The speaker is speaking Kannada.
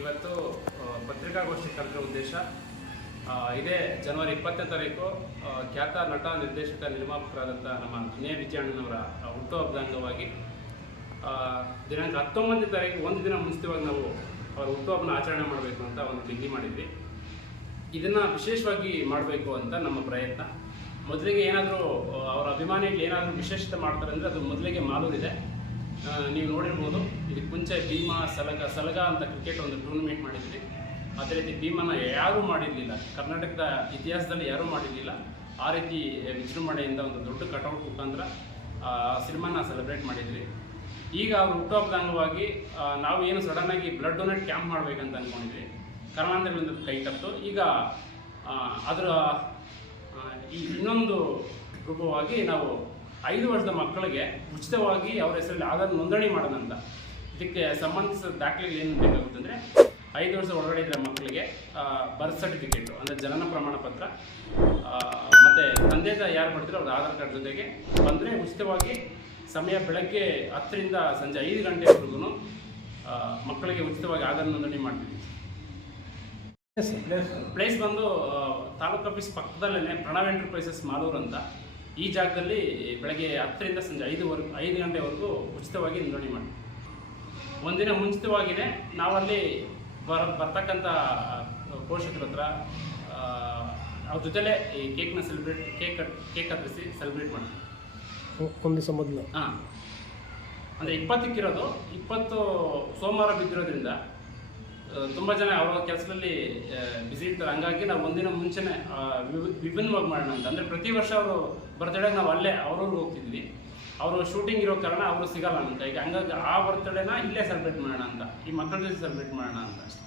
ಇವತ್ತು ಪತ್ರಿಕಾಗೋಷ್ಠಿ ಕರೆದ ಉದ್ದೇಶ ಇದೇ ಜನವರಿ ಇಪ್ಪತ್ತನೇ ತಾರೀಕು ಖ್ಯಾತ ನಟ, ನಿರ್ದೇಶಕ ನಿರ್ಮಾಪಕರಾದಂಥ ನಮ್ಮ ವಿನಯ ವಿಜಯಣ್ಣನವರ ಹುಟ್ಟುಹಬ್ಬದ ಅಂಗವಾಗಿ ದಿನಾಂಕ ಹತ್ತೊಂಬತ್ತನೇ ತಾರೀಕು, ಒಂದು ದಿನ ಮುಂಚಿತವಾಗಿ ನಾವು ಅವರ ಹುಟ್ಟುಹಬ್ಬನ ಆಚರಣೆ ಮಾಡಬೇಕು ಅಂತ ಒಂದು ಡಿಗ್ರಿ ಮಾಡಿದ್ವಿ. ಇದನ್ನು ವಿಶೇಷವಾಗಿ ಮಾಡಬೇಕು ಅಂತ ನಮ್ಮ ಪ್ರಯತ್ನ. ಮೊದಲಿಗೆ ಏನಾದರೂ ಅವರ ಅಭಿಮಾನಿಗಳು ಏನಾದರೂ ವಿಶೇಷತೆ ಮಾಡ್ತಾರೆ ಅಂದರೆ ಅದು ಮೊದಲಿಗೆ ಮಾಲೂರಿದೆ. ನೀವು ನೋಡಿರ್ಬೋದು ಇದಕ್ಕೆ ಮುಂಚೆ ಭೀಮಾ ಸಲಗ ಸಲಗ ಅಂತ ಕ್ರಿಕೆಟ್ ಒಂದು ಟೂರ್ನಮೆಂಟ್ ಮಾಡಿದ್ವಿ ಅದೇ ರೀತಿ ಭೀಮನ ಯಾರೂ ಮಾಡಿರಲಿಲ್ಲ. ಕರ್ನಾಟಕದ ಇತಿಹಾಸದಲ್ಲಿ ಯಾರೂ ಮಾಡಿರಲಿಲ್ಲ. ಆ ರೀತಿ ವಿಜೃಂಭಣೆಯಿಂದ ಒಂದು ದೊಡ್ಡ ಕಟೌಟ್ ಮುಖಾಂತರ ಸಿನಿಮಾನ ಸೆಲೆಬ್ರೇಟ್ ಮಾಡಿದ್ವಿ ಈಗ ಅವ್ರ ಹುಟ್ಟುಹಬ್ಬದ ಅಂಗವಾಗಿ ನಾವು ಏನು ಸಡನ್ನಾಗಿ ಬ್ಲಡ್ ಡೊನೇಟ್ ಕ್ಯಾಂಪ್ ಮಾಡಬೇಕಂತ ಅಂದ್ಕೊಂಡಿದ್ವಿ ಕರ್ನಾಟಕದಿಂದ ಕೈ ತಪ್ಪು ಈಗ ಅದರ ಈ ಇನ್ನೊಂದು ರೂಪವಾಗಿ ನಾವು ಐದು ವರ್ಷದ ಮಕ್ಕಳಿಗೆ ಉಚಿತವಾಗಿ ಅವರ ಹೆಸರಲ್ಲಿ ಆಧಾರ್ ನೋಂದಣಿ ಮಾಡೋದಂತ ಅಂತ ಇದಕ್ಕೆ ಸಂಬಂಧಿಸಿದ ದಾಖಲೆಗಳು ಏನು ಬೇಕಾಗುತ್ತೆ ಅಂದರೆ ಐದು ವರ್ಷದ ಒಳಗಡೆ ಇದ್ದರೆ ಮಕ್ಕಳಿಗೆ ಬರ್ತ್ ಸರ್ಟಿಫಿಕೇಟು ಅಂದರೆ ಜನನ ಪ್ರಮಾಣ ಪತ್ರ ಮತ್ತು ತಂದೆ ತಾಯಿ ಯಾರು ಬರ್ತೀರೋ ಅವ್ರ ಆಧಾರ್ ಕಾರ್ಡ್ ಜೊತೆಗೆ ಬಂದರೆ ಉಚಿತವಾಗಿ ಸಮಯ ಬೆಳಗ್ಗೆ ಹತ್ತರಿಂದ ಸಂಜೆ ಐದು ಗಂಟೆವರೆಗೂ ಮಕ್ಕಳಿಗೆ ಉಚಿತವಾಗಿ ಆಧಾರ್ ನೋಂದಣಿ ಮಾಡ್ತೀವಿ. ಪ್ಲೇಸ್ ಬಂದು ತಾಲೂಕು ಆಫೀಸ್ ಪಕ್ಕದಲ್ಲೇ ಪ್ರಣವ್ ಎಂಟರ್ಪ್ರೈಸಸ್ ಮಾಲೂರು ಅಂತ. ಈ ಜಾಗದಲ್ಲಿ ಬೆಳಗ್ಗೆ ಹತ್ತರಿಂದ ಸಂಜೆ ಐದುವರೆಗೂ ಐದು ಗಂಟೆವರೆಗೂ ಉಚಿತವಾಗಿ ನೋಂದಣಿ ಮಾಡಿ. ಒಂದಿನ ಮುಂಚಿತವಾಗಿಯೇ ನಾವಲ್ಲಿ ಬರ ಬರ್ತಕ್ಕಂಥ ಪೋಷಕರ ಹತ್ರ ಅವ್ರ ಜೊತೆಲೇ ಈ ಕೇಕ್ನ ಸೆಲೆಬ್ರೇಟ್ ಕೇಕ್ ಕೇಕ್ ಕತ್ತರಿಸಿ ಸೆಲೆಬ್ರೇಟ್ ಮಾಡ್ತೀವಿ. ಒಂದು ದಿವಸ ಮೊದಲು. ಹಾಂ. ಅಂದರೆ ಇಪ್ಪತ್ತಕ್ಕಿರೋದು ಇಪ್ಪತ್ತು ಸೋಮವಾರ ಬಿದ್ದಿರೋದ್ರಿಂದ ತುಂಬ ಜನ ಅವರ ಕೆಲಸದಲ್ಲಿ ಬಿಸಿ ಇರ್ತಾರೆ. ಹಂಗಾಗಿ ನಾವು ಒಂದಿನ ಮುಂಚೆನೆ ವಿಭಿನ್ನವಾಗಿ ಮಾಡೋಣ ಅಂತ. ಅಂದರೆ ಪ್ರತಿ ವರ್ಷ ಅವರು ಬರ್ತಡೇಗೆ ನಾವು ಅಲ್ಲೇ ಅವ್ರವ್ರಿಗೆ ಹೋಗ್ತಿದ್ವಿ. ಅವರು ಶೂಟಿಂಗ್ ಇರೋ ಕಾರಣ ಅವರು ಸಿಗಲ್ಲ ಅಂತ. ಈಗ ಹಂಗಾಗಿ ಆ ಬರ್ತಡೇನ ಇಲ್ಲೇ ಸೆಲೆಬ್ರೇಟ್ ಮಾಡೋಣ ಅಂತ. ಈ ಮಕ್ಕಳ ಜೊತೆ ಸೆಲೆಬ್ರೇಟ್ ಮಾಡೋಣ ಅಂತ. ಅಷ್ಟೇ